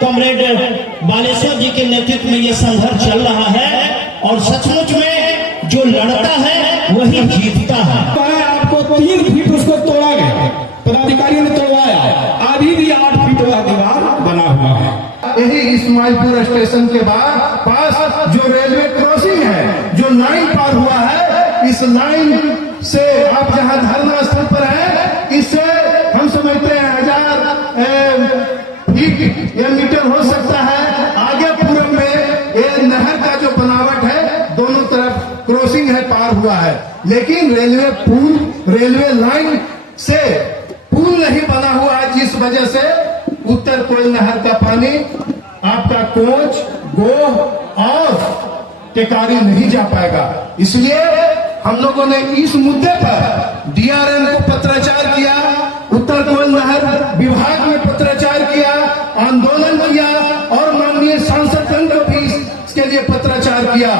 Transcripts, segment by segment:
Comrade Baleshwar जी के नेतृत्व में ये संघर्ष चल रहा है और सचमुच में जो लड़ता है वही जीतता है। आपको 3 फीट उसको तोड़ा गया, पदाधिकारियों ने तोड़वाया, अभी भी 8 फीट वाला दीवार बना हुआ है। यही इस्माइलपुर स्टेशन के बाद पास जो रेलवे क्रॉसिंग है, जो लाइन पार हुआ है, इस लाइन से आप जहां धरना स्थल पर है, इससे हम समझते हैं 1000 फीट या मीटर हो सकता है। आगे पूरब में ये नहर का जो बनावट है, दोनों तरफ क्रॉसिंग है, पार हुआ है, लेकिन रेलवे पुल, रेलवे लाइन से पुल नहीं बना हुआ है, जिस वजह से उत्तर कोयल नहर का पानी आपका कोच, गोह और टेकारी नहीं जा पाएगा। इसलिए हम लोगों ने इस मुद्दे पर डीआरएम को पत्राचार किया, उत्तर कोयल नहर विभाग में पत्राचार किया, आंदोलन किया और माननीय सांसद को भी इसके लिए पत्राचार किया।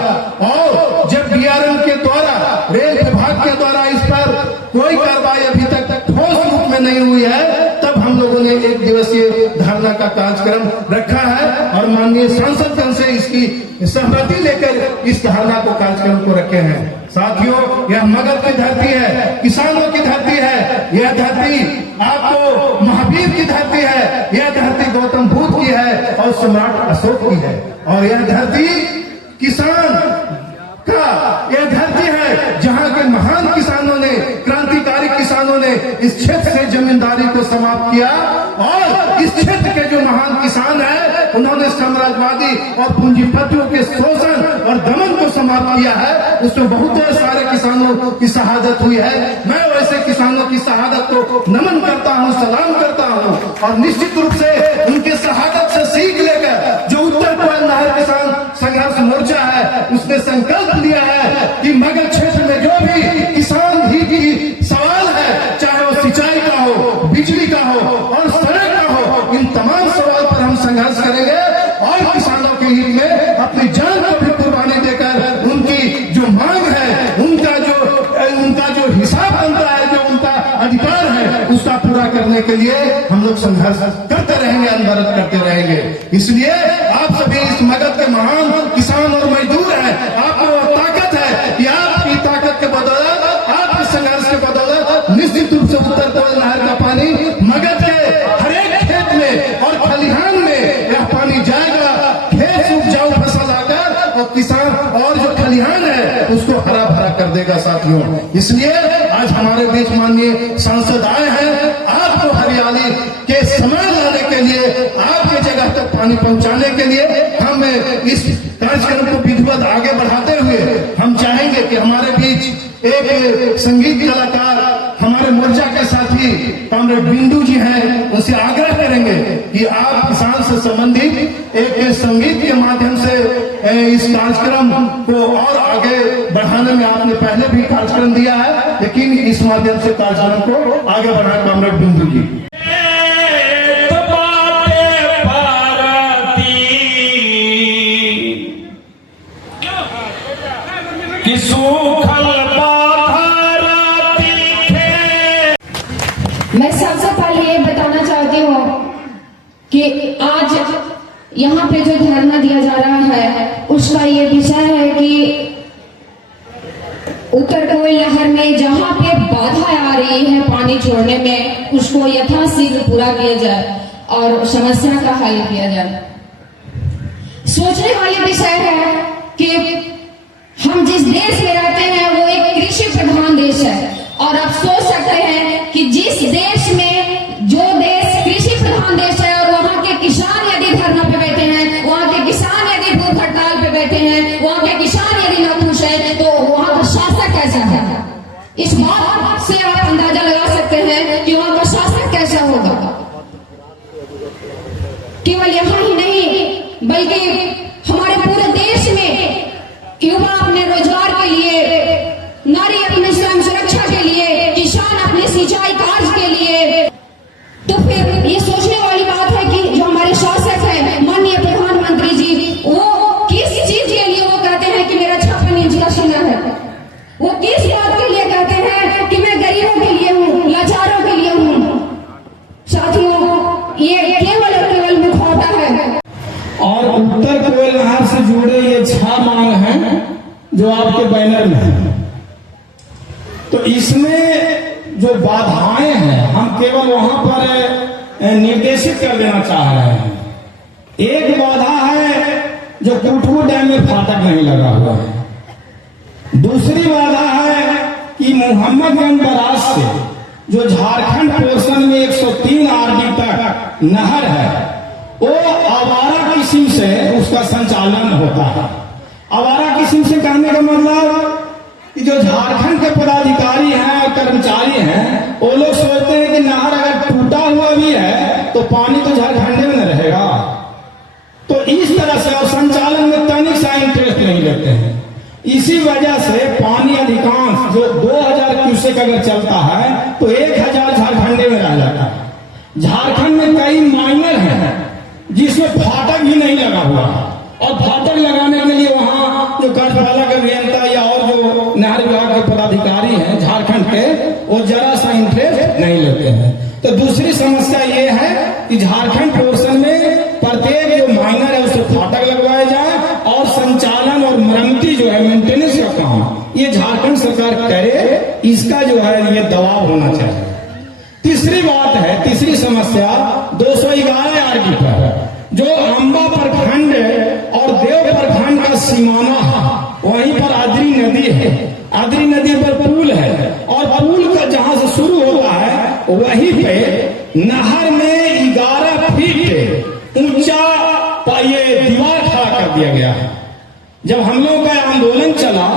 और जब डीआरएम के द्वारा, रेल विभाग के द्वारा इस पर कोई कार्रवाई अभी तक ठोस रूप में नहीं हुई है, तब हम लोगों ने 1 दिवसीय धरना का कार्यक्रम रखा है और माननीय सांसद से इसकी सहमति लेकर इस धरना को कार्यक्रम को रखे हैं। साथियों, यह मगध की धरती है, किसानों की धरती है, यह धरती आपको महावीर की धरती है, यह धरती गौतम बुद्ध की है और सम्राट अशोक की है, और यह धरती किसान का यह धरती है जहां के महान किसानों ने, क्रांतिकारी किसानों ने इस क्षेत्र से जमींदारी को समाप्त किया और इस क्षेत्र के जो महान किसान हैं, उन्होंने साम्राज्यवादी और पूंजीपतियों के शोषण और दमन को समाप्त किया है। उसमें बहुत सारे किसानों की शहादत हुई है। मैं वैसे किसानों की शहादत को नमन करता हूं, सलाम करता हूं और निश्चित रूप से उनके शहादत से सीख लेकर जो उत्तर कोयल नहर किसान संघर्ष मोर्चा है, उसने संकल्प लिया है कि मगध क्षेत्र में जो भी किसान ही की सवाल है, चाहे वो सिंचाई का हो, बिजली का हो और सड़क का हो, इन तमाम सवाल पर हम संघर्ष करेंगे और किसानों के हित में अपनी जान को भी कुर्बानी देकर उनकी जो मांग है, उनका जो हिसाब बनता है, जो उनका अधिकार है, उसका पूरा करने के लिए हम लोग संघर्ष करते रहेंगे, अनवरत करते रहेंगे। इसलिए आप सभी इस मगध के महान किसान और मजदूर हैं, आपको ताकत है कि आपकी ताकत के बदौलत, आपके संघर्ष के बदौलत निश्चित रूप से उत्तर कोयल नहर का पानी मगध के हर एक खेत में और खलिहान में यह पानी जाएगा, खेत से उपजाऊ फसल आकर और किसान और जो खलिहान है उसको हरा भरा कर देगा। साथियों, इसलिए आज हमारे बीच माननीय सांसद आए हैं, आपको हरियाली के समय लाने के लिए, आपके जगह तक पानी पहुंचाने के लिए हम इस कार्यक्रम को विधिवत आगे बढ़ाते हुए हम चाहेंगे कि हमारे बीच एक संगीत कलाकार, हमारे मोर्चा के साथी कॉमरेड बिंदु जी हैं, उनसे आग्रह करेंगे कि आप किसान से संबंधित एक संगीत के माध्यम से इस कार्यक्रम को और आगे बढ़ाने में आपने पहले भी कार्यक्रम दिया है, लेकिन इस माध्यम से कार्यक्रम को आगे बढ़ाए कॉमरेड बिंदु जी। मैं सबसे पहले ये बताना चाहती हूँ कि आज यहाँ पे जो धरना दिया जा रहा है, उसका ये विषय है कि उत्तर कोयल नहर में जहाँ पे बाधा आ रही है पानी छोड़ने में, उसको यथाशीघ्र पूरा किया जाए और समस्या का हल किया जाए। सोचने वाली विषय है कि हम जिस देश में रहते हैं वो एक कृषि प्रधान देश है, और आप सोच सकते हैं कि जिस देश में, जो देश कृषि प्रधान देश है और वहाँ के किसान यदि धरना पे बैठे हैं, वहाँ के किसान यदि भूख हड़ताल पे बैठे हैं, वहाँ के किसान यदि नाखुश है, तो वहाँ का शासक कैसा है? इस बात से आप अंदाजा लगा सकते हैं कि वहाँ का शासक कैसा होगा। केवल यहाँ ही नहीं बल्कि हमारे पूरे देश में युवा अपने रोजगार के लिए, नारी अपने स्वयं सुरक्षा के लिए, किसान अपने सिंचाई कार्य के लिए, तो फिर ये सोचने वाली बात है कि जो हमारे शासक है माननीय प्रधानमंत्री जी, वो किस चीज के लिए वो कहते हैं कि मेरा 56 इंच का सीना है? वो किस बात के लिए कहते हैं कि मैं गरीबों के लिए हूँ, लाचारों के लिए हूँ? साथियों, ये केवल और केवल मुखौटा है। से जुड़े ये 6 मांग हैं जो आपके बैनर में है। तो इसमें जो बाधाएं हैं हम केवल वहां पर निर्देशित कर देना चाह रहे हैं। एक बाधा है जो कुटू डैम में फाटक नहीं लगा हुआ है। दूसरी बाधा है कि मोहम्मदगंज बराज से जो झारखंड पोर्शन में 103 आरडी तक नहर है वो आवारा किस्म से उसका संचालन होता है। आवारा किस्म से कहने का मतलब कि जो झारखंड के पदाधिकारी हैं और कर्मचारी हैं वो लोग सोचते हैं कि नहर अगर टूटा हुआ भी है तो पानी तो झारखंड में न रहेगा, तो इस तरह से और संचालन में तनिक सा इंटरेस्ट नहीं लेते हैं। इसी वजह से पानी अधिकांश जो 2000 क्यूसेक अगर चलता है तो 1000 झारखंड में रह जाता है। झारखंड में कई माइनर हैं जिसमें फाटक भी नहीं लगा हुआ है, और फाटक लगाने के लिए वहां जो कार्यपालक अभियंता या और जो नहर विभाग के पदाधिकारी हैं झारखंड के वो जरा सा इंटरेस्ट नहीं लेते हैं। तो दूसरी समस्या ये है कि झारखंड पोर्शन में प्रत्येक जो माइनर है उसे फाटक लगवाया जाए और संचालन और मरम्मती जो है मेंटेनेंस का काम ये झारखंड सरकार करे, इसका जो है ये दबाव होना चाहिए। तीसरी बात है, तीसरी समस्या 211 आरडी पर जो अम्बा प्रखंड और देव प्रखंड का सीमाना है, वहीं पर आदरी नदी है। आदरी नदी पर पुल है और पुल का जहां से शुरू होता है वहीं पे नहर में 11 फीट ऊंचा ये दीवार खड़ा कर दिया गया है। जब हम लोग का आंदोलन चला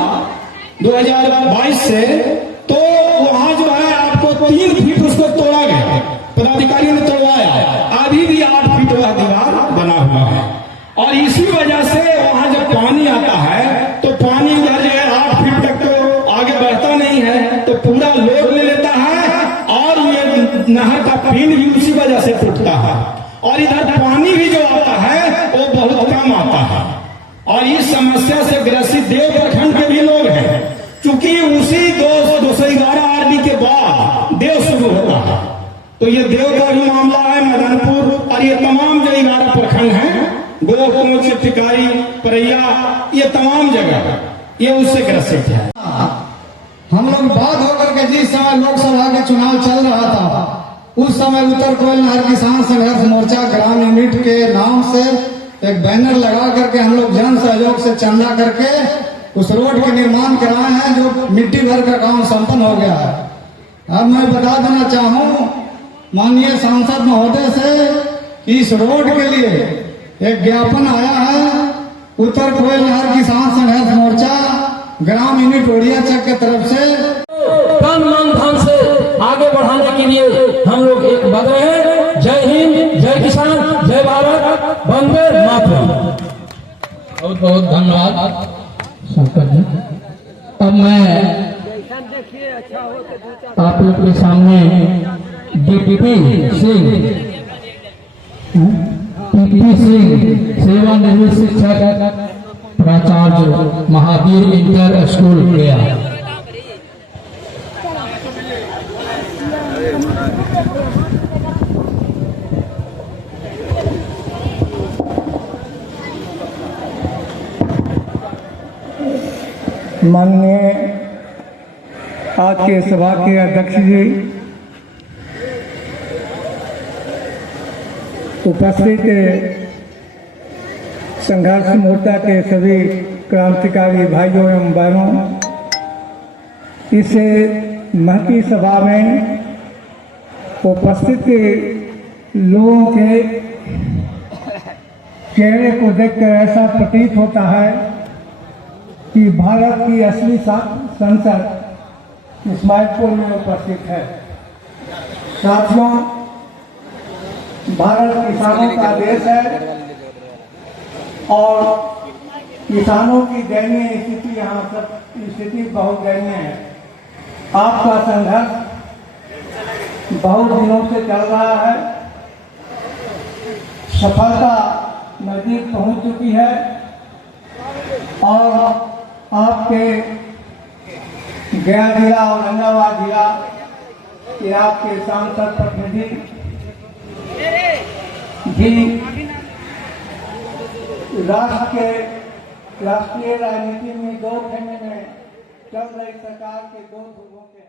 2022 से तो वहां जो है आपको 3 फीट उसको तोड़ा गया, पदाधिकारियों ने तोड़वाया। अभी भी 8 फीट वह दीवार बना हुआ है और इसी वजह से वहां जब पानी आता है तो पानी उधर जो है 8 फीट तक तो आगे बढ़ता नहीं है, तो पूरा लोड ले लेता है और ये नहर का पिंड भी उसी वजह से टूटता है। और इधर पानी भी जो आता है वो बहुत कम आता है और इस समस्या से ग्रसित देव प्रखंड के भी लोग हैं, क्योंकि उसी 211 आरडी के बाद देव शुरू होता है। तो ये देव का भी मामला है, मदनपुर और ये तमाम जो 11 प्रखंड हैं, गोकुल, टिकारी, परैया, ये तमाम जगह ये उससे ग्रसित है। हम लोग बात होकर के जिस समय लोकसभा के चुनाव चल रहा था उस समय उत्तर कोयल नहर किसान संघर्ष मोर्चा ग्राम यूनिट के नाम से एक बैनर लगा करके हम लोग जन सहयोग से चंदा करके उस रोड के निर्माण कराए हैं, जो मिट्टी भर का काम संपन्न हो गया है। अब मैं बता देना चाहूँ माननीय सांसद महोदय से कि इस रोड के लिए एक ज्ञापन आया है उत्तर कोयल नहर किसान संघर्ष मोर्चा ग्राम यूनिट ओडिया चक के तरफ से तन मन धन से आगे बढ़ाने के लिए हम लोग एक बद रहे हैं। जय हिंद, जय किसान, जय भारत, वंदे मातरम। बहुत बहुत धन्यवाद शंकर जी। अब मैं आप लोग के सामने डीपीपी सिंह सेवानिवृत्त शिक्षक प्राचार्य महावीर इंटर स्कूल गया। माननीय आज के सभा के अध्यक्ष जी, उपस्थित संघर्ष मोर्चा के सभी क्रांतिकारी भाइयों एवं बहनों, इस महती सभा में उपस्थित लोगों के चेहरे को देखकर ऐसा प्रतीत होता है कि भारत की असली संसद इस्माइलपुर में उपस्थित है। साथियों, भारत किसानों का देश है और किसानों की दयनीय स्थिति यहाँ सब स्थिति बहुत दयनीय है। आपका संघर्ष बहुत दिनों से चल रहा है, सफलता नजदीक पहुंच चुकी है और आपके गया जिला औरंगाबाद जिला के आपके सांसद प्रतिनिधि भी राष्ट्र के राष्ट्रीय राजनीति में दो खंड में चल रही सरकार के दो ध्रुवों के